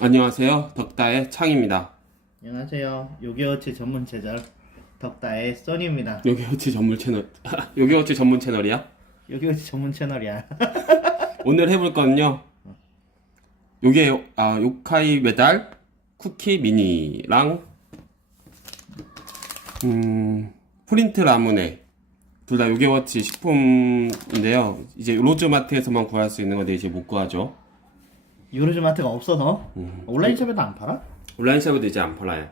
안녕하세요. 덕다의 창입니다. 안녕하세요. 요기어치 전문 채널 덕다의 써니입니다. 요기워치 전문 채널, 요기워치 전문 채널이야? 요기어치 전문 채널이야. 오늘 해볼 거는요. 요게, 아, 요카이 메달 쿠키 미니랑, 음, 프린트 라무네. 둘 다 요게워치 식품인데요. 이제 로즈마트에서만 구할 수 있는 건데 이제 못 구하죠. 요르즈마트가 없어서 음. 온라인 샵에도 안 팔아? 온라인 샵에도 이제 안 팔아요.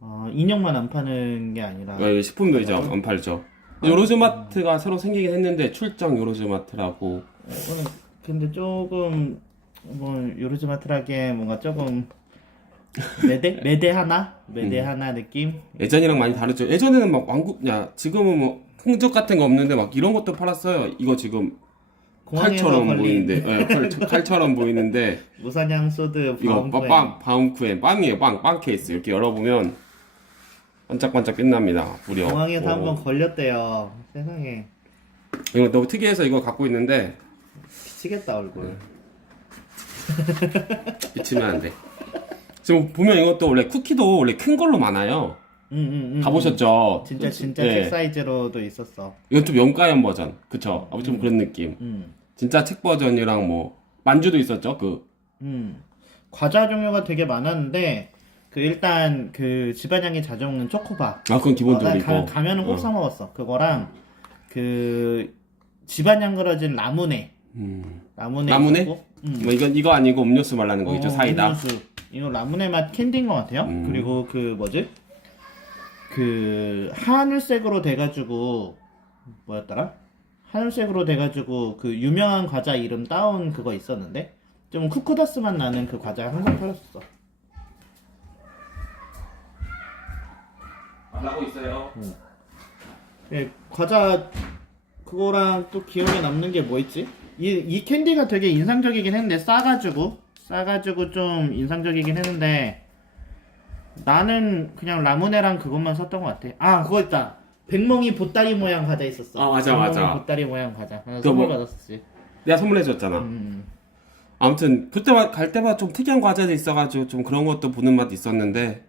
어, 인형만 안 파는 게 아니라 어, 식품도 이제 안 팔죠. 요로즈마트가 새로 생기긴 했는데 출정 요로즈마트라고 이거는 근데 조금 뭐 요르즈마트라기에 뭔가 조금 매대 매대 하나 매대 음. 하나 느낌. 예전이랑 많이 다르죠. 예전에는 막 왕국, 야 지금은 뭐 흔적 같은 거 없는데 막 이런 것도 팔았어요. 이거 지금 칼처럼 걸린 보이는데, 예, 칼, 칼처럼 보이는데 무사냥 소드 이거 바운쿠엔. 빵 바움쿠엔 빵이에요. 빵, 빵 케이스 이렇게 열어보면 반짝반짝 빛납니다. 무려. 공항에서 오. 한번 걸렸대요. 세상에 이거 너무 특이해서 이거 갖고 있는데 미치겠다 얼굴. 미치면 안 돼. 지금 보면 이것도 원래 쿠키도 원래 큰 걸로 많아요. 응, 응, 응. 가보셨죠? 진짜 진짜 예. 책 사이즈로도 있었어. 이건 좀 연가연 버전. 그쵸? 아무튼 그런 느낌. 음. 진짜 책 버전이랑 뭐 만주도 있었죠. 그 음. 과자 종류가 되게 많았는데 그 일단 그 집안양이 자주 먹는 초코바. 아, 그건 기본적으로 어, 있고. 가, 가면은 꼭 어. 사 먹었어. 그거랑 그 집안양 그려진 라무네. 음. 라무네. 라무네? 있었고, 음. 뭐 이건 이거 아니고 음료수 말하는 거겠죠. 어, 사이다. 음료수. 이거 라무네 맛 캔디인 것 같아요. 음. 그리고 그 뭐지? 그 하늘색으로 돼가지고 뭐였더라? 하늘색으로 돼가지고 그 유명한 과자 이름 따온 그거 있었는데 좀 쿠쿠다스 맛 나는 그 과자 항상 팔았었어. 말하고 있어요. 예, 과자 그거랑 또 기억에 남는 게 뭐 있지? 이, 이 캔디가 되게 인상적이긴 했는데 싸가지고 싸가지고 좀 인상적이긴 했는데 나는 그냥 라무네랑 그것만 샀던 것 같아. 아 그거 있다. 백멍이 보따리 모양 과자 있었어. 아, 맞아, 맞아. 보따리 모양 과자. 그거 선물 뭐- 받았었지. 내가 선물해줬잖아. 음. 아무튼 그때만 갈 때마다 좀 특이한 과자도 있어가지고 좀 그런 것도 보는 맛 있었는데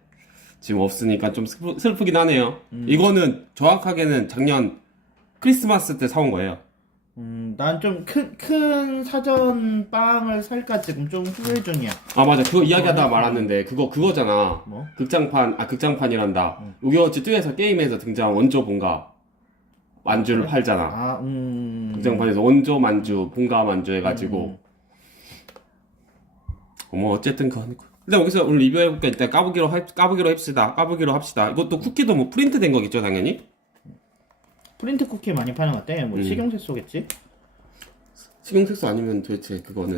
지금 없으니까 좀 슬프, 슬프긴 하네요. 음. 이거는 정확하게는 작년 크리스마스 때 사온 거예요. 음, 난 좀 큰 큰 사전 빵을 살까 지금 좀 후회 중이야. 아 맞아 그거 이야기하다가 말았는데 그거 그거잖아. 뭐? 극장판 아 극장판이란다. 요기워치 2에서 게임에서 등장한 원조 본가 만주를 팔잖아. 아, 음. 극장판에서 원조 만주, 본가 만주 해가지고 어머 어쨌든 그건 일단 여기서 오늘 리뷰해볼까 일단 까보기로 할- 까보기로 합시다. 까보기로 합시다. 이것도 쿠키도 뭐 프린트된 거겠죠 당연히. 프린트 쿠키 많이 파는 것 같아. 뭐 음. 식용색 쏘겠지? 식용색소 아니면 도대체 그거는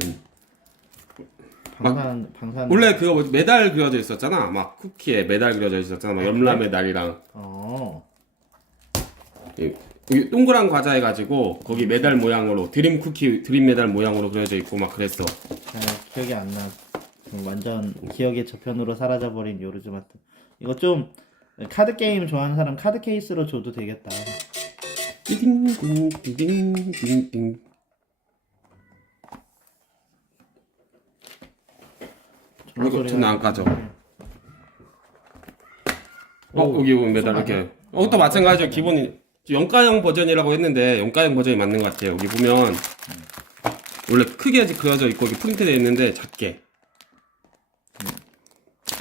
방산 방산. 원래 그거 뭐지 메달 그려져 있었잖아. 막 쿠키에 메달 그려져 있었잖아. 막 염라 메달이랑 어. 이- 여기 동그란 과자 해가지고 거기 메달 모양으로 드림 쿠키 드림 메달 모양으로 그려져 있고 막 그랬어. 잘 기억이 안 나. 지금 완전 기억의 저편으로 사라져버린 요르즈마트. 이거 좀 카드 게임 좋아하는 사람 카드 케이스로 줘도 되겠다. 띠딩 띠딩 이거 소리가- 저는 안 까져. 어 오, 여기 보면 메달 손 이렇게. 어또 마찬가지죠. 기본이 영가형 버전이라고 했는데 영가형 버전이 맞는 것 같아요. 여기 보면 원래 크게 그려져 있고 여기 프린트되어 있는데 작게.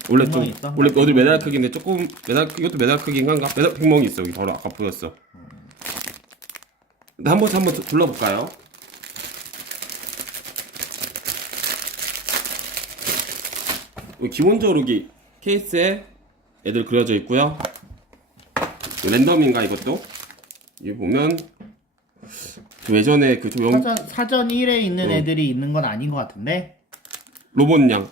원래 좀? 원래 어디 메달 크기인데 조금 메달 크- 이것도 메달 크기인가? 메달 백멍이 있어 여기 바로 아까 보였어. 한 번씩 한번 두- 둘러볼까요? 기본적으로 여기 케이스에 애들 그려져 있고요. 랜덤인가 이것도? 여기 보면 그 예전에 그좀 사전 사전 1에 있는 어. 애들이 있는 건 아닌 것 같은데. 로봇양.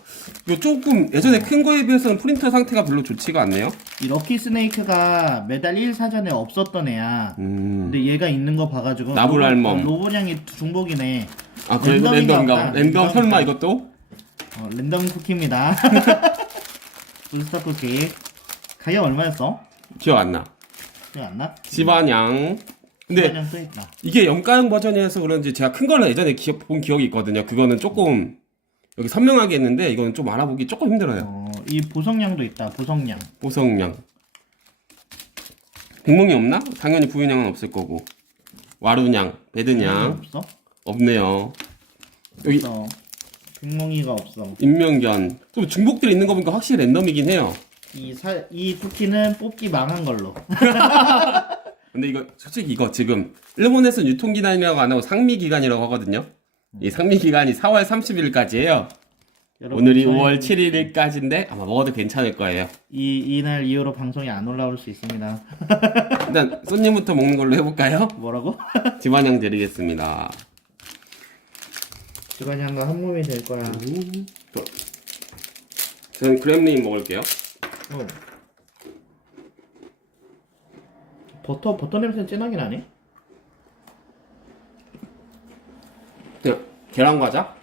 이거 조금 예전에 큰 거에 비해서는 프린터 상태가 별로 좋지가 않네요. 이 럭키 스네이크가 메달 1 사전에 없었던 애야. 음. 근데 얘가 있는 거 봐가지고 나불알몸. 로봇- 어, 로봇양이 중복이네. 아 그래 이거 랜덤인가. 랜덤 랜덤인가? 설마 이것도? 어, 랜덤 쿠키입니다. 불스타 쿠키. 가격 얼마였어? 기억 안 나. 기억 안 나? 집안양. 근데 또 있다. 이게 영가형 버전이라서 그런지 제가 큰 거는 예전에 기억, 본 기억이 있거든요. 그거는 조금 여기 선명하게 했는데 이거는 좀 알아보기 조금 힘들어요. 어, 이 보성량도 있다. 보성량. 보성량. 백몽이 없나? 당연히 부인양은 없을 거고. 와루냥, 배드냥 없어? 없네요. 여기 없어. 백몽이가 없어. 인명견. 좀 중복들 있는 거 보니까 확실히 랜덤이긴 해요. 이 사, 이 쿠키는 뽑기 망한 걸로. 근데 이거 솔직히 이거 지금 일본에서 유통기간이라고 안 하고 상미기간이라고 하거든요. 이 상미 기간이 4월 30일까지예요. 여러분, 오늘이 저희 5월 7일까지인데 아마 먹어도 괜찮을 거예요. 이 이날 이후로 방송이 안 올라올 수 있습니다. 일단 손님부터 먹는 걸로 해볼까요? 뭐라고? 집안양 드리겠습니다. 주간양과 한 몸이 될 거야. 저는 그램린 먹을게요. 어. 버터 버터 냄새 진하게 나네. 그냥 계란 과자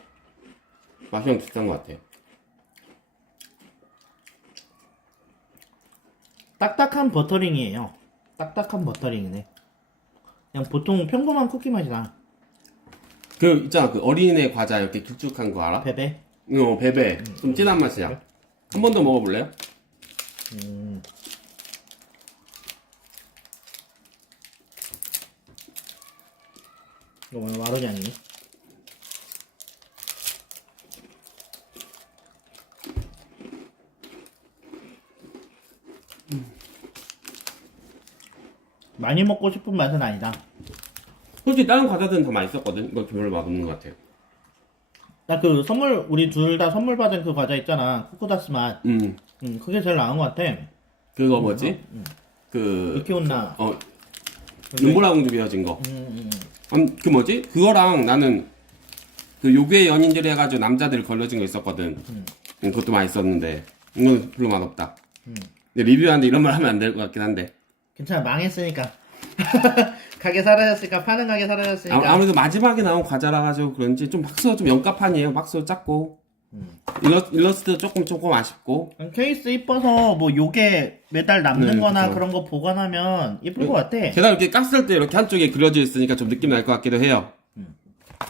맛이랑 비슷한 것 같아요. 딱딱한 버터링이에요. 딱딱한 버터링이네. 그냥 보통 평범한 쿠키 맛이 나. 그 있잖아 그 어린애 과자 이렇게 길쭉한 거 알아? 베베. 어 베베 좀 진한 맛이야. 한번 더 먹어볼래요? 음. 이거 뭐야 마르냐니? 많이 먹고 싶은 맛은 아니다. 솔직히 다른 과자들은 다 맛있었거든. 이거 별로 맛없는 것 같아요. 나그 선물 우리 둘 다 선물 받은 그 과자 있잖아 쿠쿠다스 맛. 음 음 그게 제일 나은 것 같아. 그거 뭐지? 그 이렇게 온나. 어, 눈보라 공주 비어진 거. 음, 음. 음, 그 뭐지? 그거랑 나는 그 요괴 연인들 해가지고 남자들 걸려진 거 있었거든. 음. 음, 그것도 맛있었는데 이건 별로 맛없다. 음. 근데 리뷰하는데 이런 말 하면 안 될 것 같긴 한데 괜찮아 망했으니까 가게 사라졌으니까 파는 가게 사라졌으니까 아, 무래도 마지막에 나온 과자라 가지고 그런지 좀 박스가 좀 연가판이에요. 박스도 작고 음. 일러, 일러스트 조금 조금 아쉽고 케이스 이뻐서 뭐 요게 매달 남는 네, 거나 그쵸. 그런 거 보관하면 이쁠 것 같아 게다가 이렇게 깠을 때 이렇게 한쪽에 그려져 있으니까 좀 느낌 날 것 같기도 해요. 음.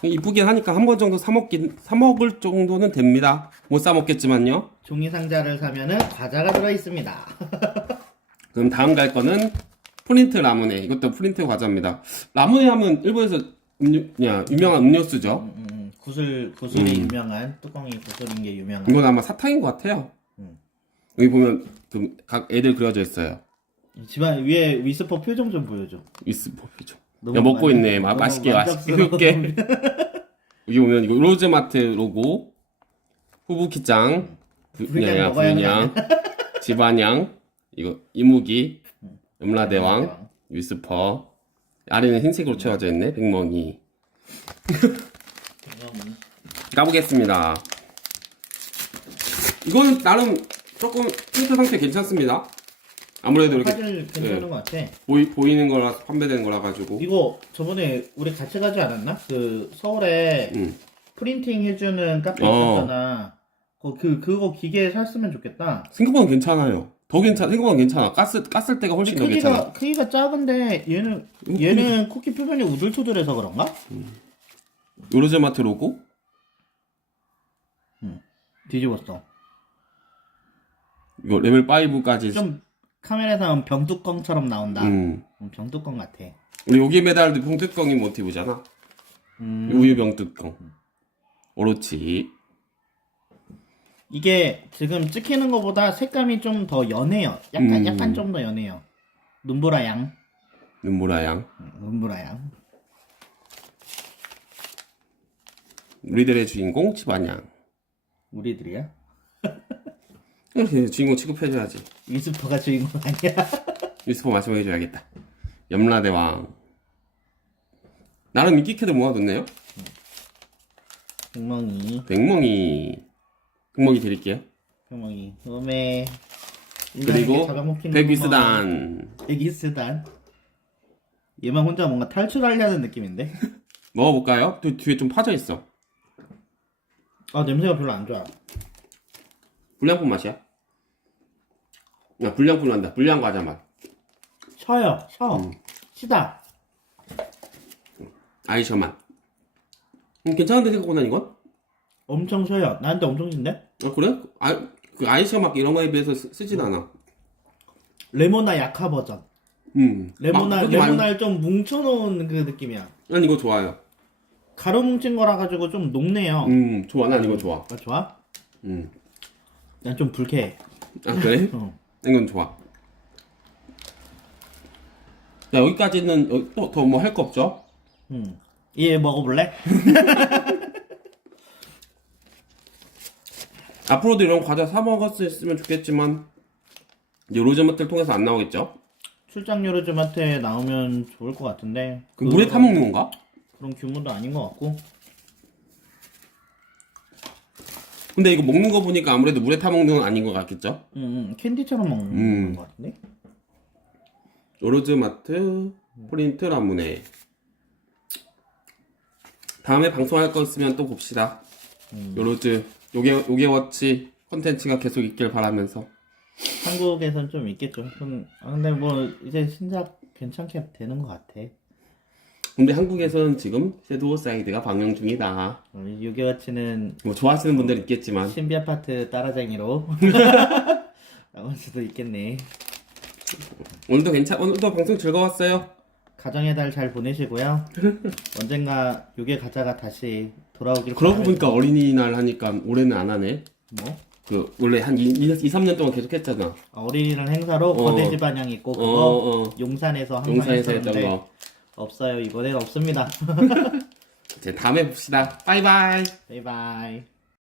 이쁘긴 하니까 한 번 정도 사 먹긴 사 먹을 정도는 됩니다. 못 사 먹겠지만요. 종이 상자를 사면은 과자가 들어 있습니다 그럼 다음 갈 거는 프린트 라무네. 이것도 프린트 과자입니다. 라무네 하면 일본에서 음료, 야, 유명한 음료수죠. 음, 음, 구슬 구슬이 음. 유명한 뚜껑이 구슬인 게 유명한 이건 아마 사탕인 것 같아요. 음. 여기 보면 그각 애들 그려져 있어요. 집안 위에 위스퍼 표정 좀 보여줘 위스 포피죠. 너무 야, 먹고 만- 있네. 마, 맛있게 맛있게. 흡게. 여기 보면 이거 로즈마트 로고, 후부키짱, 부- 그냥 야, 부인양, 집안양, 이거 이무기, 염라대왕, 염라대왕. 위스퍼. 아래는 흰색으로 채워져 있네. 백멍이. 음, 까보겠습니다. 이거는 나름 조금 프린트 상태 괜찮습니다. 아무래도 이렇게 화질 괜찮은 네. 것 같아 보이, 보이는 거라 판매되는 거라 가지고. 이거 저번에 우리 같이 가지 않았나? 그 서울에 음. 프린팅 해주는 카페 어. 있었잖아. 그, 그 그거 기계 샀으면 좋겠다. 생각보다 괜찮아요. 더 괜찮, 생각보다 괜찮아. 깠을, 깠을 때가 훨씬 더 괜찮아. 크기가 크기가 작은데 얘는 얘는 쿠키 표면이 우들투들해서 그런가? 요로즈마트 로고? 뒤집었어. 이거 레벨 5까지. 좀 카메라에서 하면 병뚜껑처럼 나온다. 음. 음, 병뚜껑 같아. 우리 여기 매달도 병뚜껑이 모티브잖아. 음, 우유 병뚜껑. 오로치. 이게 지금 찍히는 것보다 색감이 좀 더 연해요. 약간 음. 약간 좀 더 연해요. 눈보라 양. 눈보라양. 음, 눈보라 양. 우리들의 주인공 집안양. 우리들이야? 이렇게 주인공 취급해줘야지. 위스퍼가 주인공 아니야? 위스퍼 말씀해줘야겠다. 염라대왕. 나름 인기 캐드 모아뒀네요. 백멍이, 백멍이. 백멍이 드릴게요. 백멍이. 그다음에 그리고 뭐. 백위스단. 백위스단. 얘만 혼자 뭔가 탈출하려는 느낌인데? 먹어볼까요? 또 뒤에 좀 파져 있어. 아 냄새가 별로 안 좋아. 불량품 맛이야? 야, 불량품 난다. 불량 과자 맛. 쉬어요, 쉬어. 음. 쉬다. 아이셔 맛. 음, 괜찮은데 생각보다 이건? 엄청 쉬어요. 나한테 엄청 신데? 아 그래? 아, 그 아이시가 막 이런 거에 비해서 쓰, 쓰진 않아. 레모나 약화 버전. 음. 레모나 막 그렇게 많이- 레모나를 좀 뭉쳐놓은 그 느낌이야. 난 이거 좋아요. 가루 뭉친 거라 가지고 좀 녹네요. 음, 좋아. 난 이거 좋아. 아, 좋아? 음. 난 좀 불쾌해. 아 그래? 어. 이건 좋아. 자 여기까지는 또 더 뭐 할 거 없죠? 음. 얘 먹어볼래? 앞으로도 이런 과자 사 먹었으면 좋겠지만 이제 로즈마트를 통해서 안 나오겠죠? 출장 요르즈마트에 나오면 좋을 것 같은데. 그 물에 타 먹는 건가? 그런 규모도 아닌 것 같고. 근데 이거 먹는 거 보니까 아무래도 물에 타 먹는 건 아닌 것 같겠죠? 음, 음, 캔디처럼 먹는 음. 것 같은데. 로즈마트 프린트 라무네. 다음에 방송할 거 있으면 또 봅시다. 요로즈 요게 요게워치 콘텐츠가 계속 있길 바라면서 한국에선 좀 있겠죠. 좀, 아, 근데 뭐 이제 신작 괜찮게 되는 것 같아. 근데 한국에서는 지금 섀도우 사이드가 방영 중이다. 우리 유개와치는 뭐 좋아하시는 분들 있겠지만 신비 아파트 따라쟁이로 나올 수도 있겠네. 오늘도 괜찮 오늘도 방송 즐거웠어요. 가정의 달 잘 보내시고요. 언젠가 유괴 가자가 다시 돌아오길 그러고 보니까 어린이날 하니까 올해는 안 하네. 뭐 그 원래 한 2, 2, 3년 동안 계속 했잖아. 아, 어린이날 행사로 어. 거대지 반영 있고 그거 어, 어. 용산에서 항상 용산에서 했던 했었는데 거. 없어요 이번엔 없습니다. 이제 다음에 봅시다. 바이바이. 바이바이.